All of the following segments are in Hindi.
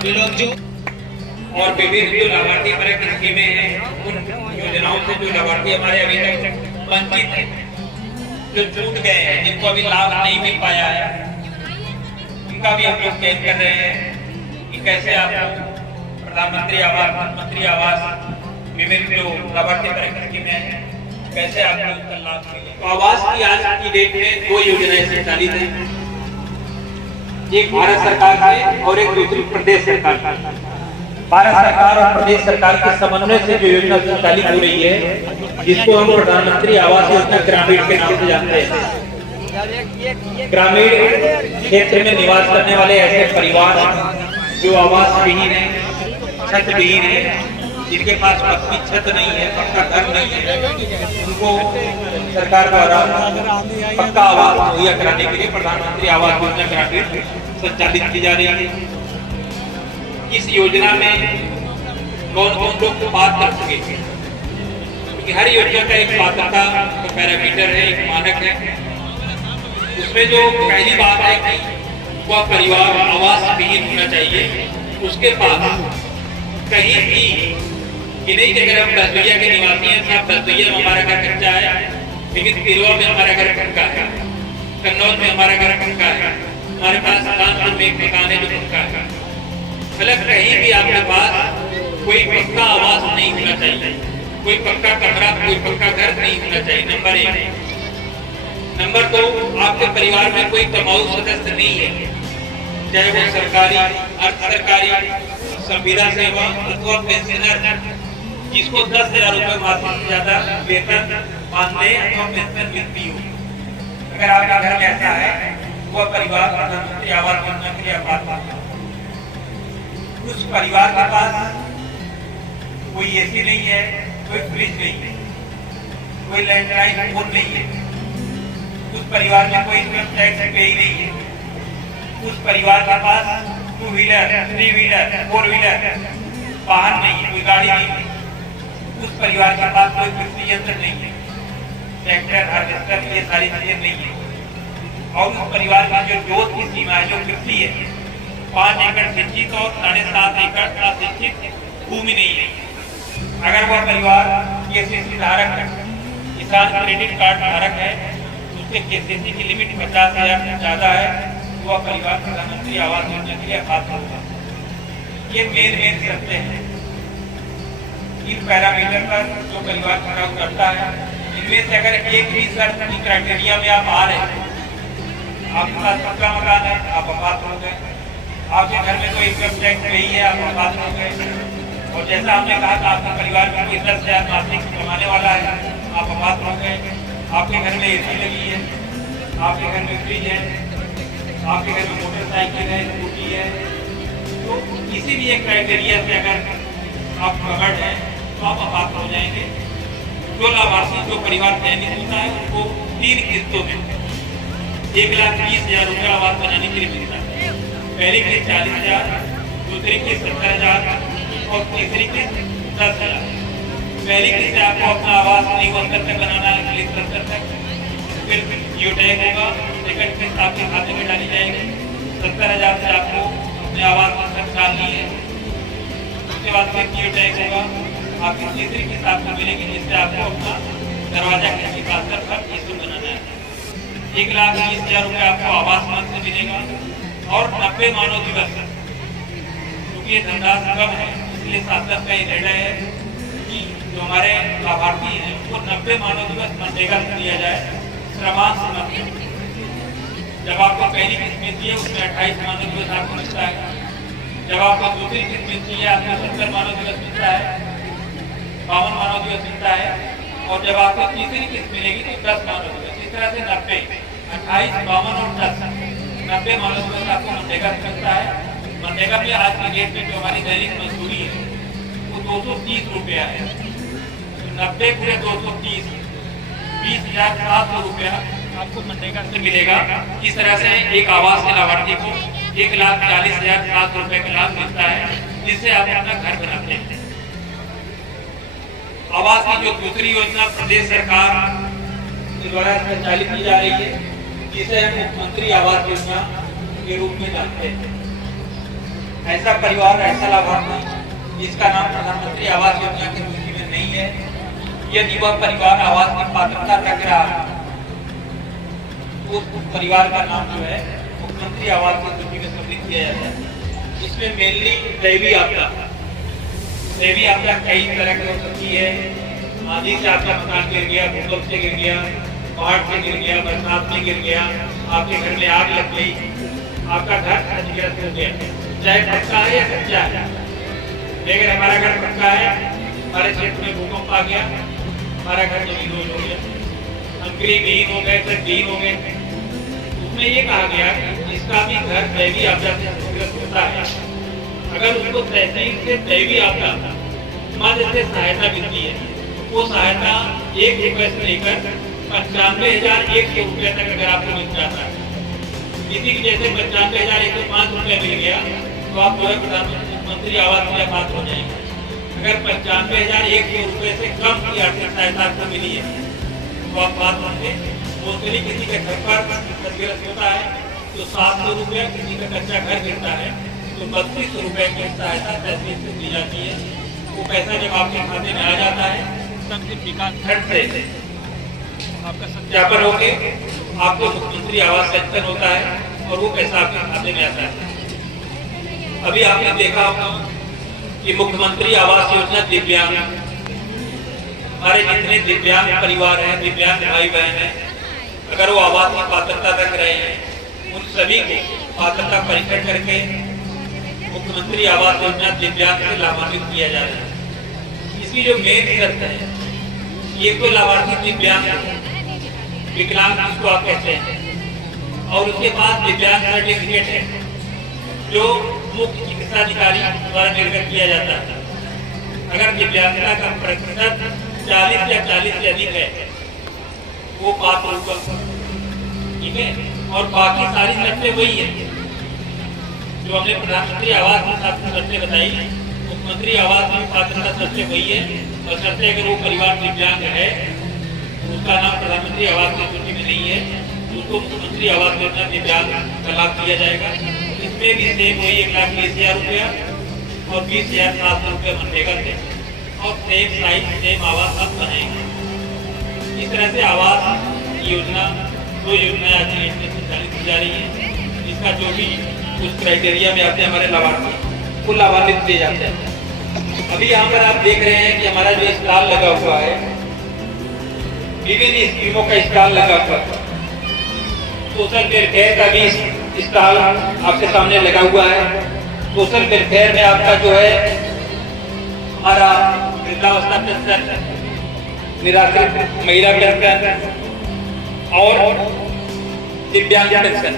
जो लोग जो और विभिन्न जो लाभार्थी परक स्कीमें हैं उन योजनाओं से जो लाभार्थी हमारे अभी तक वंचित हैं, जो छूट गए हैं, जिनको अभी लाभ नहीं मिल पाया है, उनका भी हम लोग चयन कर रहे हैं कि कैसे आप प्रधानमंत्री आवास, मुख्यमंत्री आवास, विभिन्न जो लाभार्थी परक स्कीमें हैं, कैसे आप लोग उनका लाभ मिले। तो आवास की आज की डेट में दो योजनाएं संचालित हैं, एक भारत सरकार से और एक दूसरी प्रदेश सरकार। भारत सरकार और प्रदेश सरकार के समन्वय से जो योजना संचालित हो रही है, जिसको हम प्रधानमंत्री आवास योजना ग्रामीण के नाम से जानते हैं। ग्रामीण क्षेत्र में निवास करने वाले ऐसे परिवार जो आवास विहीन है, छत विहीन है, जिनके पास पक्की छत नहीं है, पक्का घर नहीं है, उनको सरकार द्वारा पक्का आवास मुहैया कराने के लिए प्रधानमंत्री आवास योजना ग्रामीण संचालित की जा रही है। इस योजना में कौन कौन लोग पात्र कर सके, क्योंकि हर योजना का एक पात्रता का पैरामीटर है, एक मानक है। उसमें जो पहली बात है कि वह परिवार आवास विहीन होना चाहिए, उसके पास कहीं भी कि नहीं कि अगर हम रसोईया के निवासी हैं, साहब रसोईया में हमारा घर कच्चा है, लेकिन तिरवा में हमारा घर पक्का है, कन्नौज में हमारा घर पक्का है, हमारे पास कानपुर में एक मकान है जो पक्का है। मतलब कहीं भी आपके पास कोई पक्का आवास नहीं होना चाहिए, कोई पक्का कमरा, कोई पक्का घर नहीं होना चाहिए, नंबर 1। नंबर 2, आपके परिवार में कोई कमाऊ सदस्य नहीं है, चाहे वो सरकारी, अर्ध सरकारी, संविदा सेवा अथवा पेंशनर, जिसको 10,000 रुपए मासिक से ज्यादा वेतन मानदेय अथवा पेंशन मिलती हो। अगर आपका घर में ऐसा है, वह परिवार प्रधानमंत्री आवास योजना के लिए पात्र है। उस परिवार के पास कोई एसी नहीं है, कोई फ्रिज नहीं है, कोई लैंडलाइन फोन नहीं है, उस परिवार में कोई इनकम टैक्स पे ही नहीं है, उस परिवार के पास 2 व्हीलर, 3 व्हीलर, 4 व्हीलर वाहन नहीं है, कोई गाड़ी नहीं है, उस परिवार के पास कोई कृषि यंत्र नहीं है, ट्रैक्टर, हार्वेस्टर, ये सारी चीजें नहीं है, और उस परिवार की जो जोत की सीमा है, जो कृषि है, 5 एकड़ सिंचित और 7.5 एकड़ असिंचित भूमि नहीं है। अगर वह परिवार केसीसी धारक है, किसान क्रेडिट कार्ड धारक है, उसके केसीसी की लिमिट 50,000 से ज्यादा है, तो वह परिवार प्रधानमंत्री आवास योजना के लिए पात्र होगा। ये मेन शर्तें हैं। इन पैरामीटर पर जो परिवार खड़ा करता है, इनमें से अगर एक भी शर्त की क्राइटेरिया में आप आ रहे हैं, आपके पास पक्का मकान है, आप अपात्र हो गए, आपके घर में कोई इनकम टैक्स नहीं है, आप अपात्र हो गए, और जैसा हमने कहा था आपके परिवार में कोई 10,000 मासिक कमाने वाला है, आप अपात्र हो गए, आपके घर में एसी लगी है, आपके घर में फ्रिज है, आपके घर में मोटरसाइकिल है, स्कूटी है, तो किसी भी एक क्राइटेरिया से अगर आप कवर्ड हैं तो आप अपात्र हो जाएंगे। जो लाभार्थी, जो परिवार चयनित होता है, उनको 3 किस्तों में 1,20,000 रुपये आवास बनाने के लिए मिलता है। पहली किस्त 40,000, दूसरी किस्त 70,000 और तीसरी किस्त 10,000। पहली किस्त से आपको अपना आवास न्यू स्तर तक बनाना है, लिस्ट स्तर तक, फिर जियो टैग होगा। सेकंड किस्त आपके खाते में डाली जाएगी, 70,000 से आपको अपने आवास तक डालनी है। उसके बाद फिर जियो टैग होगा, आपकी तीसरी किस्त आपको मिलेगी, जिससे आपको अपना दरवाजा किसी का स्तर पर किस्त बनाना है। 1,20,000 रुपये आपको आवास मंच से मिलेगा, और 90 मानव दिवस, क्योंकि ये धनराशि कम है, इसलिए शासन का ये निर्णय है कि जो हमारे लाभार्थी हैं उनको 90 मानव दिवस मनरेगा से दिया जाए, श्रमांश मत। जब आपको पहली किस्त मिलती है उसमें 28 मानव दिवस आपको मिलता है, जब आपको दूसरी किस्त मिलती है आपको 70 मानव दिवस मिलता है, 52 मानव दिवस मिलता है, और जब आपको तीसरी किस्त मिलेगी तो 10 मानव दिवस। इस तरह से 90, 28, 52 और 10, 90 मानव दिवस आपको मनरेगा से मिलता है। मनरेगा में आज की डेट में जो हमारी दैनिक मजदूरी है वो 230 रुपया है, तो 90 पूरे 230, 20,700 रुपया आपको मनरेगा से मिलेगा। इस तरह से एक आवास के लाभार्थी को 1,40,700 रुपए का लाभ मिलता है, जिससे आप अपना घर बनाते हैं। आवास की जो दूसरी योजना प्रदेश सरकार के द्वारा संचालित की जा रही है, जिसे हम मुख्यमंत्री आवास योजना के रूप में जानते हैं। ऐसा परिवार, ऐसा लाभार्थी जिसका नाम प्रधानमंत्री आवास योजना की सूची में नहीं है, यदि वह परिवार आवास की पात्रता रख रहा है, उस परिवार का नाम जो है मुख्यमंत्री आवास की सूची में सम्मिलित किया जाता है। इसमें मेनली दैवीय आपदा कई तरह की हो सकती है। आंधी से आपका मकान गिर गया, भूकंप से गिर गया, बाढ़ से गिर गया, बरसात में गिर गया, आपके घर में आग लग गई, आपका घर क्षतिग्रस्त हो गया, चाहे पक्का है या कच्चा है। लेकिन हमारा घर पक्का है, हमारे क्षेत्र में भूकंप आ गया, हमारा घर जमीन हो गया, अंकुरी विहीन हो गए, सब विहीन हो गए। उसमें ये कहा गया कि जिसका भी घर दैवीय आपदा से क्षतिग्रस्त होता है, अगर उसको तहसील से दैवीय आपदा मद से सहायता मिलती है, वो सहायता 1 रुपए से लेकर 95,100 रुपए तक अगर आपको मिल जाता है, किसी की जैसे 95,105 रुपए मिल गया तो आप जो है प्रधानमंत्री आवास में पात्र हो जाएंगे। अगर 95,100 रुपए से कम की आर्थिक सहायता आपको मिली है तो आप पात्र होंगे। मोस्टली किसी के घर पर क्षतिग्रस्त होता है तो 700 रुपये, किसी का कच्चा घर गिरता है तो 3200 रुपये की सहायता तहसील से दी जाती है। वो पैसा जब आपके खाते में आ जाता है तब से विकास खर्च से आपका सत्यापन होके आपको मुख्यमंत्री आवास पेंशन होता है और वो पैसा आपके खाते में आता है। अभी आपने देखा होगा कि मुख्यमंत्री आवास योजना दिव्यांग, हमारे जितने दिव्यांग परिवार हैं, दिव्यांग भाई बहन हैं, अगर वो आवास की पात्रता रख रहे हैं, उन सभी को पात्रता परीक्षण करके मुख्यमंत्री आवास योजना दिव्यांग से लाभान्वित किया जा रहा है। इसकी जो मेन शर्त है, ये कोई लाभार्थी दिव्यांग, विकलांग जिसको आप कहते हैं, और उसके पास दिव्यांग सर्टिफिकेट है जो मुख्य चिकित्सा अधिकारी द्वारा निर्गत किया जाता है। अगर दिव्यांगता का प्रतिशत 40 या 40 से अधिक है वो पात्र होगा, ठीक है। और बाकी सारी शर्तें वही है जो हमने प्रधानमंत्री आवास की शर्तें बताई, मुख्यमंत्री आवास की पात्रता शर्तें वही है। और शर्तें अगर वो परिवार दिव्यांग है, उसका नाम प्रधानमंत्री आवास की सूची में नहीं है, उसको मुख्यमंत्री आवास योजना दिव्यांग का लाभ दिया जाएगा। इसमें भी सेम वही 1,20,000 रुपया और 20,700 रुपये मनरेगा थे और सेम साइज सेम आवास सब बनाएंगे। इस तरह से आवास योजना, 2 योजनाएं आज की डेट में संचालित की जा रही है, जिसका जो भी कुछ क्राइटेरिया में आते हैं हमारे लाभार्थी को लाभान्वित किए जाते हैं। अभी यहाँ पर आप देख रहे हैं कि हमारा जो स्टॉल लगा हुआ है, विभिन्न स्कीमों का स्टॉल लगा हुआ है। सोशल वेलफेयर का भी स्टॉल आपके सामने लगा हुआ है। सोशल वेलफेयर में आपका जो है हमारा वृद्धावस्था पेंशन, निराश्रित महिला पेंशन और दिव्यांग पेंशन।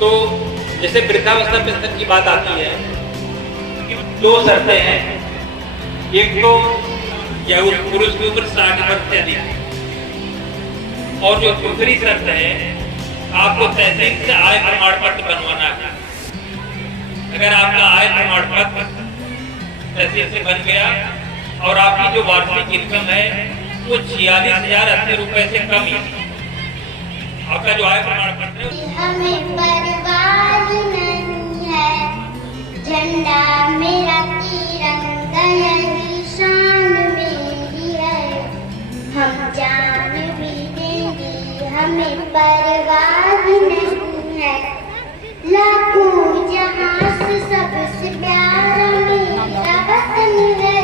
तो जैसे वृद्धावस्था पेंशन की बात आती है, 2 शर्तें हैं। एक तो या उस पुरुष की उम्र 60 वर्ष से अधिक, और जो दूसरी शर्त है आपको तहसील से आय प्रमाण पत्र बनवाना है। अगर आपका आय प्रमाण पत्र तहसील से बन गया और आपकी जो वार्षिक इनकम है वो 46,080 रुपए से कम है, आपका जो आय प्रमाण पत्र है। हमें परवाह नहीं है, झंडा मेरा तिरंगा यही शान मेरी है, हम जान भी देंगे, हमें परवाह नहीं है, लाखों जहां से सबसे प्यारा मेरा वतन है,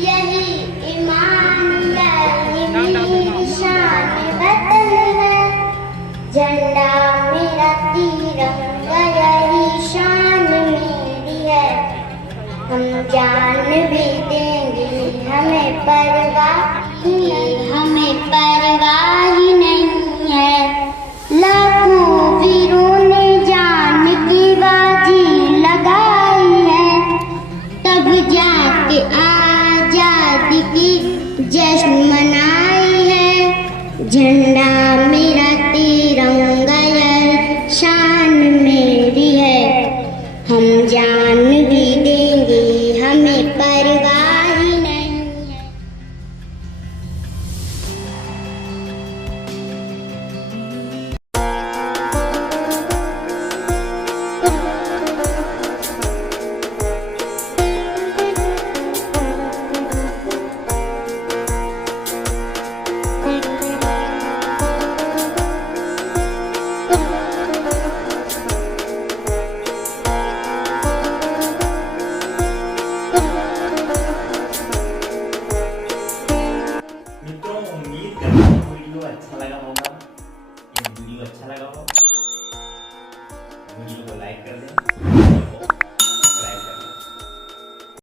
यही ईमान मेरी शान वतन है, झंडा मेरा अच्छा लगा होगा, ये वीडियो अच्छा लगा हो, वीडियो को लाइक कर दें।